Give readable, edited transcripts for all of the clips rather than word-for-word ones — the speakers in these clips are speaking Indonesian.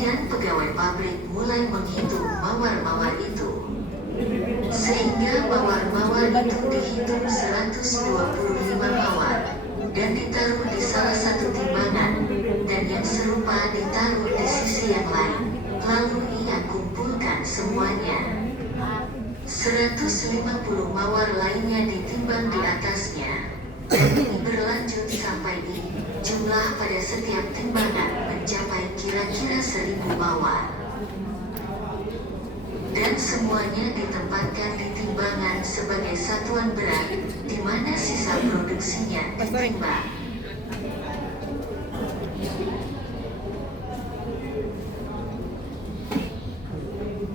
Kemudian pegawai pabrik mulai menghitung mawar-mawar itu. Sehingga mawar-mawar itu dihitung 125 mawar dan ditaruh di salah satu timbangan, dan yang serupa ditaruh di sisi yang lain. Lalu ia kumpulkan semuanya. 150 mawar lainnya ditimbang di atasnya. Dan ini berlanjut sampai jumlah pada setiap timbangan mencapai kira-kira 1000 mawar. Dan semuanya ditempatkan di timbangan sebagai satuan berat, di mana sisa produksinya ditimbang.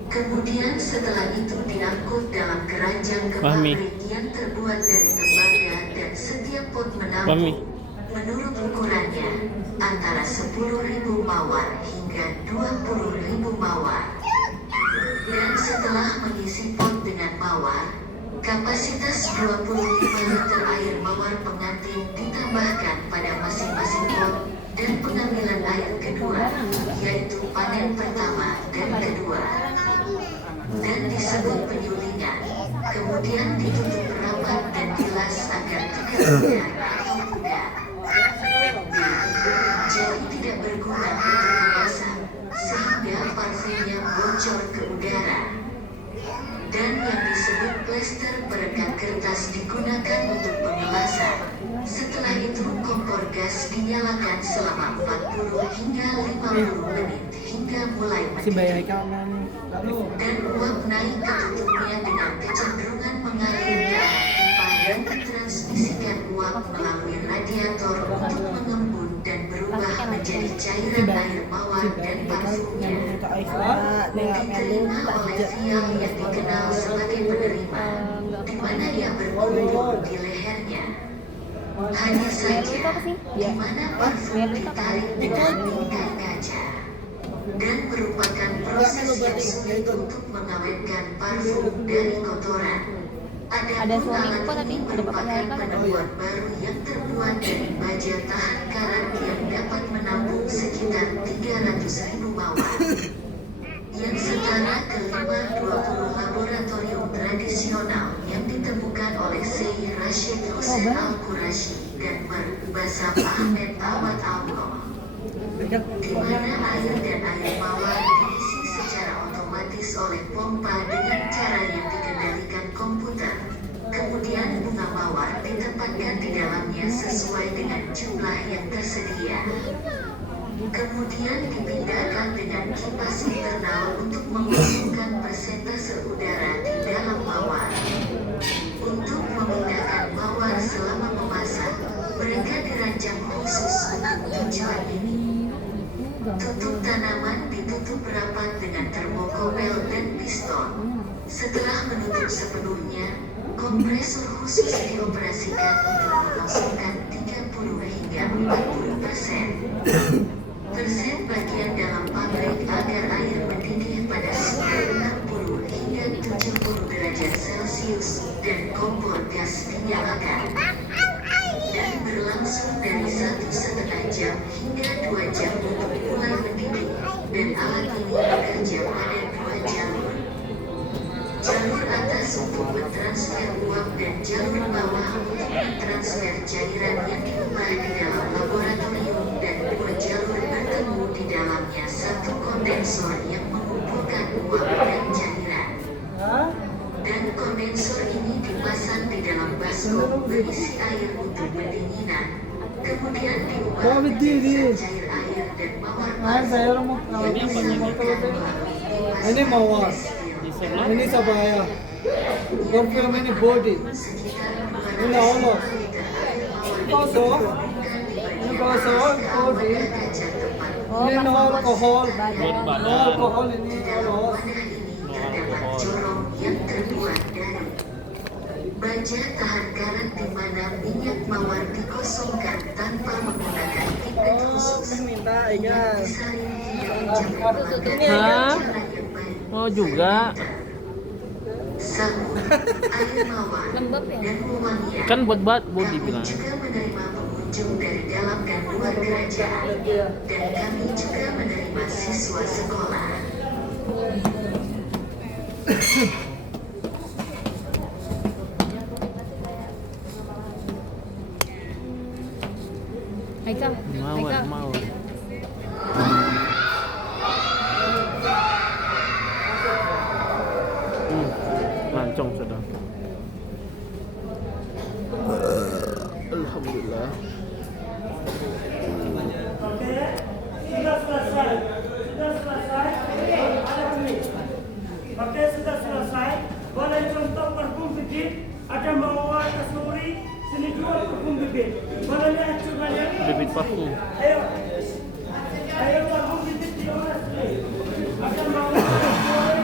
Kemudian setelah itu diangkut dalam keranjang ke pabrik yang terbuat dari tembaga, dan setiap pot menampung, menurut ukurannya, antara 10.000 mawar hingga 20.000 mawar. Dan setelah mengisi pot dengan mawar, kapasitas 25 liter air mawar pengantin ditambahkan pada masing-masing pot, dan pengambilan air kedua, yaitu panen pertama dan kedua, dan disebut penyulingan. Kemudian ditutup rapat dan dilas agar tidak pudar atau pudar. Jadi tidak berguna untuk memasak, sehingga parfumnya bocor ke udara. Dan yang disebut plester perekat kertas digunakan untuk pengelasan. Setelah itu kompor gas dinyalakan selama 40 hingga 50 menit hingga mulai mendidih. Dan uap naik ke tutupnya dengan kecenderungan mengalir ke arah pipa yang ditransmisikan uap melalui radiator untuk mengembun dan berubah menjadi cairan air mawar dan parfumnya. Diterima oleh vial yang dikenal sebagai penerima, di mana ia berkumpul di lehernya. Hanya saja, di mana parfum ditarik dengan bingkai kaca. Dan merupakan proses yang sulit untuk mengawetkan parfum dari kotoran. Adapun alat ini merupakan penemuan baru yang terbuat dari baja tahan karat yang dapat menampung sekitar 300.000 mawar. Yang setara kelima 20 laboratorium tradisional yang ditemukan oleh Syekh Rashid Hussein Al-Qurashi dan Basam Ahmed Awad Allah, di mana air dan air mawar diisi secara otomatis oleh pompa dengan cara yang dikendalikan komputer. Kemudian bunga mawar ditempatkan di dalamnya sesuai dengan jumlah yang tersedia. Kemudian dipindahkan dengan kipas internal untuk mengosongkan persentase udara di dalam mawar. Untuk memindahkan mawar selama memasak, mereka dirancang khusus untuk tujuan ini. Tutup tanaman ditutup rapat dengan termokopel dan piston. Setelah menutup sepenuhnya, kompresor khusus dioperasikan untuk mengosongkan 30 hingga 40% bagian dalam pabrik agar air mendidih pada suhu 60 hingga 70 derajat Celcius, dan kompor gas dinyalakan. Dan berlangsung dari 1,5 jam hingga 2 jam untuk mulai mendidih, dan alat ini bekerja pada 2 jalur. Jalur atas untuk mentransfer uap dan jalur bawah untuk mentransfer cairan yang diubah di dalam laboratorium, dan dua jalur bertemu di dalamnya satu kondensor yang mengumpulkan uap dan cairan. Dan kondensor ini dipasang di dalam baskom berisi air untuk pendinginan. Kemudian diubah menjadi cair air dan mawar parfum yang disalurkan melalui kipas ini mawar, ini sabaya, parfum ini body, ini Allah. Kosong, ini kosong, body, ini no alkohol, ini alkohol. Corong yang terbuat dari baja tahan karat di mana minyak mawar dikosongkan tanpa menggunakan pipet khusus. Minyak disaring hingga mencapai cara yang baik. Mau juga. Sabun, air mawar, dan wewangian. Kan buat body Kami bilang. juga menerima pengunjung pengunjung dari dalam dan luar kerajaan, dan kami juga menerima siswa sekolah. Haikal, Haikal. Mawar. Lancong sudah. Alhamdulillah. Oke, sudah selesai. Sudah selesai. Ada ini. Oke, sudah selesai. Boleh contoh parfum bibir. Ada mawar kasuri. Sini juga parfum bibir. Boleh lihat coba lihat. Bibit parfum. Ayo. Ayo parfum bibir di mana sini. Ada mawar kasuri.